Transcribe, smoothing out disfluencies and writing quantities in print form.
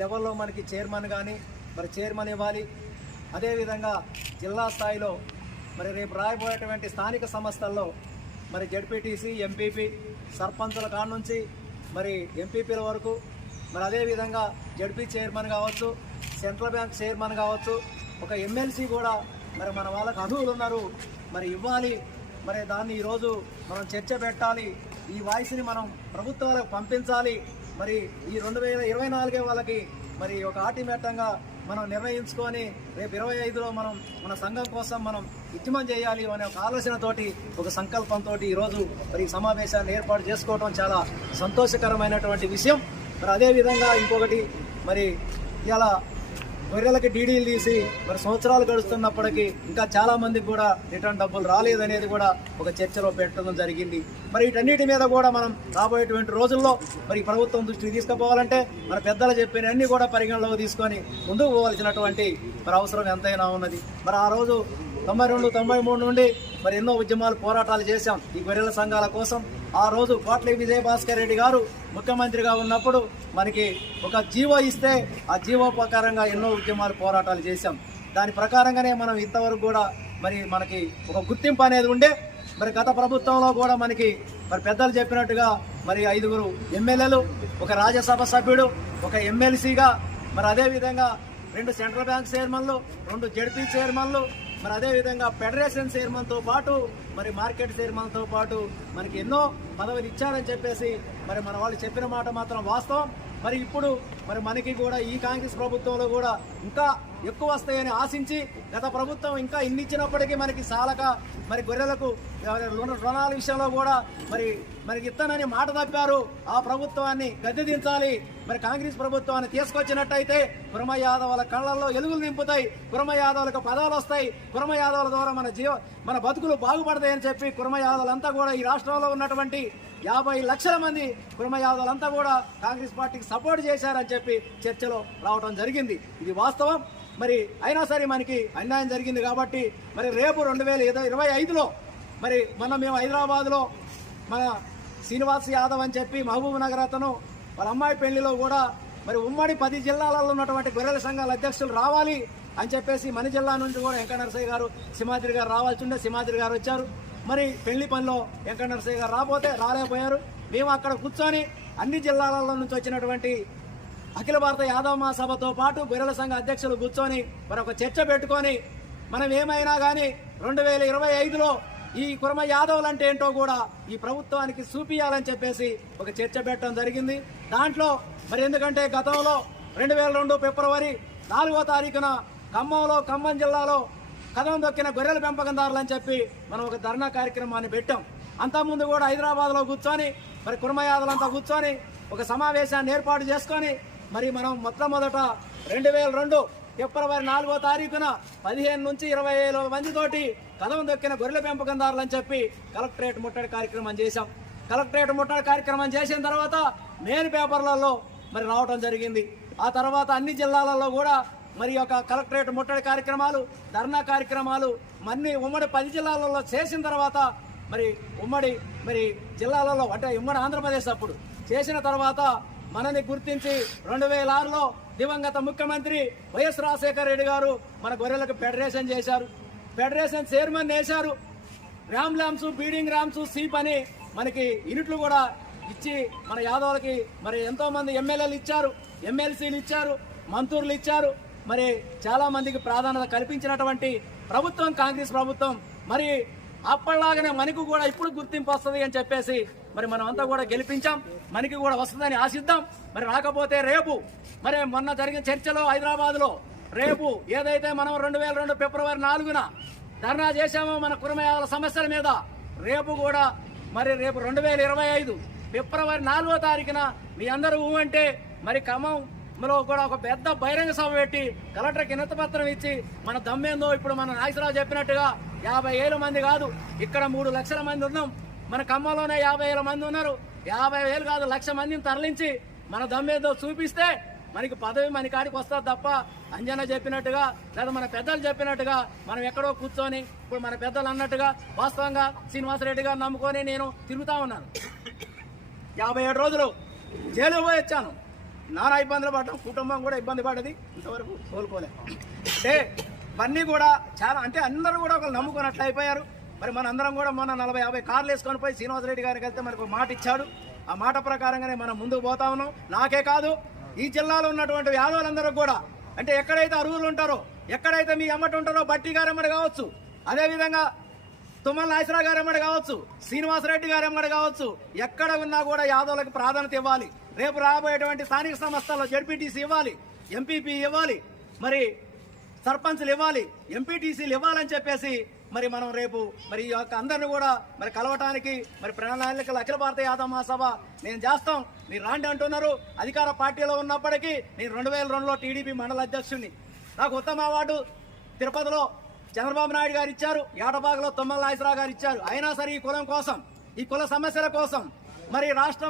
లెవెల్లో మనకి చైర్మన్ కానీ మరి చైర్మన్ ఇవ్వాలి. అదేవిధంగా జిల్లా స్థాయిలో మరి రేపు రాయబోయేటువంటి స్థానిక సంస్థల్లో మరి జడ్పీటీసీ, ఎంపీపీ, సర్పంచుల కాడ నుంచి మరి ఎంపీపీల వరకు, మరి అదేవిధంగా జడ్పీ చైర్మన్ కావచ్చు, సెంట్రల్ బ్యాంక్ చైర్మన్ కావచ్చు, ఒక ఎమ్మెల్సీ కూడా మరి మన వాళ్ళకు అర్హులు ఉన్నారు, మరి ఇవ్వాలి. మరి దాన్ని ఈరోజు మనం చర్చ పెట్టాలి. ఈ వాయిస్ని మనం ప్రభుత్వాలకు పంపించాలి. మరి ఈ 2024 వాళ్ళకి మరి ఒక ఆటిమేటంగా మనం నిర్ణయించుకొని రేపు 25లో మనం మన సంఘం కోసం మనం ఉద్యమం చేయాలి అనే ఒక ఆలోచనతోటి, ఒక సంకల్పంతో ఈరోజు మరి ఈ సమావేశాన్ని ఏర్పాటు చేసుకోవడం చాలా సంతోషకరమైనటువంటి విషయం. మరి అదేవిధంగా ఇంకొకటి, మరి ఇలా గొర్రెలకి డీడీలు తీసి మరి సంవత్సరాలు గడుస్తున్నప్పటికీ ఇంకా చాలామందికి కూడా రిటర్న్ డబ్బులు రాలేదనేది కూడా ఒక చర్చలో పెట్టడం జరిగింది. మరి వీటన్నిటి మీద కూడా మనం రాబోయేటువంటి రోజుల్లో మరి ప్రభుత్వం దృష్టికి తీసుకుపోవాలంటే మన పెద్దలు చెప్పినవన్నీ కూడా పరిగణలోకి తీసుకొని ముందుకు పోవాల్సినటువంటి మరి అవసరం ఎంతైనా ఉన్నది. మరి ఆ రోజు 92, 93 నుండి మరి ఎన్నో ఉద్యమాలు, పోరాటాలు చేశాం ఈ గొర్రెల సంఘాల కోసం. ఆ రోజు కోట్ల విజయభాస్కర్ రెడ్డి గారు ముఖ్యమంత్రిగా ఉన్నప్పుడు మనకి ఒక జీవో ఇస్తే ఆ జీవో ప్రకారంగా ఎన్నో ఉద్యమాలు, పోరాటాలు చేశాం. దాని ప్రకారంగానే మనం ఇంతవరకు కూడా మరి మనకి ఒక గుర్తింపు అనేది ఉండే. మరి గత ప్రభుత్వంలో కూడా మనకి మరి పెద్దలు చెప్పినట్టుగా మరి 5 ఎమ్మెల్యేలు, ఒక రాజ్యసభ సభ్యుడు, ఒక ఎమ్మెల్సీగా, మరి అదేవిధంగా 2 సెంట్రల్ బ్యాంక్ చైర్మన్లు, 2 జడ్పీ చైర్మన్లు, మరి అదేవిధంగా ఫెడరేషన్ చైర్మన్తో పాటు మరి మార్కెట్ చైర్మన్తో పాటు మనకి ఎన్నో పదవులు ఇచ్చారని చెప్పేసి మరి మన వాళ్ళు చెప్పిన మాట మాత్రం వాస్తవం. మరి ఇప్పుడు మరి మనకి కూడా ఈ కాంగ్రెస్ ప్రభుత్వంలో కూడా ఇంకా ఎక్కువ వస్తాయని ఆశించి, గత ప్రభుత్వం ఇంకా ఇన్ని ఇచ్చినప్పటికీ మనకి చాలక మరి గొర్రెలకు రుణాల విషయంలో కూడా మనకి ఇస్తానని మాట తప్పారు. ఆ ప్రభుత్వాన్ని గద్దెదించాలి. మరి కాంగ్రెస్ ప్రభుత్వాన్ని తీసుకొచ్చినట్టయితే కుర్మ యాదవుల కళ్ళల్లో ఎలుగులు నింపుతాయి, కుర్మ యాదవులకు పదాలు వస్తాయి, కుర్మ యాదవుల ద్వారా మన బతుకులు బాగుపడతాయని చెప్పి కుర్మ యాదవులంతా కూడా ఈ రాష్ట్రంలో ఉన్నటువంటి 50 లక్షల మంది కుర్మ యాదవులంతా కూడా కాంగ్రెస్ పార్టీకి సపోర్ట్ చేశారని చెప్పి చర్చలో రావడం జరిగింది. ఇది వాస్తవం. మరి అయినా సరే మనకి అన్యాయం జరిగింది కాబట్టి మరి రేపు 2025లో మరి మేము హైదరాబాద్లో మన శ్రీనివాస్ యాదవ్ అని చెప్పి మహబూబ్ నగర్ అతను వాళ్ళ అమ్మాయి పెళ్లిలో కూడా మరి ఉమ్మడి 10 జిల్లాలలో ఉన్నటువంటి గొర్రెల సంఘాల అధ్యక్షులు రావాలి అని చెప్పేసి మన జిల్లా నుంచి కూడా వెంకట నరసయ్య గారు, సింహాద్రి గారు రావాల్సి ఉండే. సింహాద్రి గారు వచ్చారు. మరి పెళ్లి పనిలో వెంకట నరసయ్య గారు రాలేకపోయారు. మేము అక్కడ కూర్చొని అన్ని జిల్లాలలో నుంచి వచ్చినటువంటి అఖిల భారత యాదవ మహాసభతో పాటు గొర్రెల సంఘ అధ్యక్షులు కూర్చొని మరి ఒక చర్చ పెట్టుకొని మనం ఏమైనా కానీ 2025లో ఈ కుర్మ యాదవులు అంటే ఏంటో కూడా ఈ ప్రభుత్వానికి చూపియాలని చెప్పేసి ఒక చర్చ పెట్టడం జరిగింది. దాంట్లో మరి ఎందుకంటే గతంలో 2002 ఫిబ్రవరి 4వ తారీఖున ఖమ్మం జిల్లాలో కదం దొక్కిన గొర్రెల పెంపకందారులు అని చెప్పి మనం ఒక ధర్నా కార్యక్రమాన్ని పెట్టాం. అంతకుముందు కూడా హైదరాబాద్లో కూర్చొని మరి కుర్మ యాదవులంతా కూర్చొని ఒక సమావేశాన్ని ఏర్పాటు చేసుకొని మరి మనం మొట్టమొదట 2002 ఫిబ్రవరి 4వ తారీఖున 15 నుంచి 20 మందితోటి కదం దొక్కిన గొర్రెల పెంపకందారులు అని చెప్పి కలెక్టరేట్ ముట్టడి కార్యక్రమం చేశాం. కలెక్టరేట్ ముట్టడి కార్యక్రమం చేసిన తర్వాత మెయిన్ పేపర్లలో మరి రావడం జరిగింది. ఆ తర్వాత అన్ని జిల్లాలలో కూడా మరి ఒక కలెక్టరేట్ ముట్టడి కార్యక్రమాలు, ధర్నా కార్యక్రమాలు ఉమ్మడి 10 జిల్లాలలో చేసిన తర్వాత మరి ఉమ్మడి జిల్లాలలో అంటే ఉమ్మడి ఆంధ్రప్రదేశ్ అప్పుడు చేసిన తర్వాత మనని గుర్తించి 2006లో దివంగత ముఖ్యమంత్రి వైఎస్ రాజశేఖర రెడ్డి గారు మన గొర్రెలకు ఫెడరేషన్ చేశారు. ఫెడరేషన్ చైర్మన్ వేశారు. ల్యాంప్స్, బీడింగ్ ర్యామ్స్, సీప్ అని మనకి యూనిట్లు కూడా ఇచ్చి మన యాదవులకి మరి ఎంతో మంది ఎమ్మెల్యేలు ఇచ్చారు, ఎమ్మెల్సీలు ఇచ్చారు, మంత్రులు ఇచ్చారు. మరి చాలా మందికి ప్రాధాన్యత కల్పించినటువంటి ప్రభుత్వం కాంగ్రెస్ ప్రభుత్వం. మరి అప్పటిలాగానే మనకు కూడా ఇప్పుడు గుర్తింపు వస్తుంది అని చెప్పేసి మరి మనం అంతా కూడా గెలిపించాం. మనకి కూడా వస్తుందని ఆశిద్దాం. మరి రాకపోతే రేపు మరి మొన్న జరిగిన చర్చలో హైదరాబాద్లో రేపు ఏదైతే మనం 2002 ఫిబ్రవరి 4న ధర్నా చేశామో మన కుర్మ యాదవుల సమస్యల మీద, రేపు కూడా మరి రేపు 2025 ఫిబ్రవరి 4వ తారీఖున మీ అందరూ అంటే మరి ఖమ్మంలో కూడా ఒక పెద్ద బహిరంగ సభ పెట్టి కలెక్టర్కి వినతిపత్రం ఇచ్చి మన దమ్మేందో ఇప్పుడు మన నాగేశ్వరరావు చెప్పినట్టుగా 50,000 మంది కాదు, ఇక్కడ 3 లక్షల మంది ఉన్నాం. మన ఖమ్మంలోనే 50,000 మంది ఉన్నారు. 50,000 కాదు, 1,00,000 మందిని తరలించి మన దమ్మేందో చూపిస్తే మనకి పదవి మన కాడికి వస్తుంది తప్ప అంజన చెప్పినట్టుగా లేదా మన పెద్దలు చెప్పినట్టుగా మనం ఎక్కడో కూర్చొని ఇప్పుడు మన పెద్దలు అన్నట్టుగా వాస్తవంగా శ్రీనివాసరెడ్డి గారు నమ్ముకొని నేను తిరుగుతా ఉన్నాను. 57 రోజులు జైలు పోయి వచ్చాను. నానా ఇబ్బందులు పడ్డాం, కుటుంబం కూడా ఇబ్బంది పడ్డది, ఇంతవరకు కోలుకోలేదు. అంటే ఇవన్నీ కూడా చాలా, అంటే అందరూ కూడా ఒకళ్ళు నమ్ముకున్నట్లు అయిపోయారు. మరి మన అందరం కూడా మొన్న 40-50 కార్లు వేసుకొని పోయి శ్రీనివాసరెడ్డి గారికి వెళ్తే మనకు మాట ఇచ్చాడు. ఆ మాట ప్రకారంగానే మనం ముందుకు పోతా ఉన్నాం. నాకే కాదు, ఈ జిల్లాలో ఉన్నటువంటి యాదవులందరూ కూడా, అంటే ఎక్కడైతే అరువులు ఉంటారో, ఎక్కడైతే మీ అమ్మటి ఉంటారో, బట్టి గారమ్మడి కావచ్చు, అదేవిధంగా తుమ్మల నాగేశ్వరరావు గారు ఎమ్మడి కావచ్చు, శ్రీనివాసరెడ్డి గారు ఎమ్మడి కావచ్చు, ఎక్కడ ఉన్నా కూడా యాదవులకు ప్రాధాన్యత ఇవ్వాలి. రేపు రాబోయేటువంటి స్థానిక సంస్థల్లో జడ్పీటీసీ ఇవ్వాలి, ఎంపీపీ ఇవ్వాలి, మరి సర్పంచ్లు ఇవ్వాలి, ఎంపీటీసీలు ఇవ్వాలని చెప్పేసి మరి మనం రేపు మరి ఈ యొక్క అందరిని కూడా మరి కలవటానికి మరి ప్రణాళికలు అఖిల భారత యాదవ్ మహాసభ నేను చేస్తాం, మీరు రాండి అంటున్నారు. అధికార పార్టీలో ఉన్నప్పటికీ నేను 2002లో టీడీపీ మండల అధ్యక్షుడిని. నాకు ఉత్తమ అవార్డు తిరుపతిలో చంద్రబాబు నాయుడు గారు ఇచ్చారు, ఏటబాగులో తుమ్మల నాగేశ్వరరావు గారు ఇచ్చారు. అయినా సరే ఈ కులం కోసం, ఈ కుల సమస్యల కోసం మరి రాష్ట్రం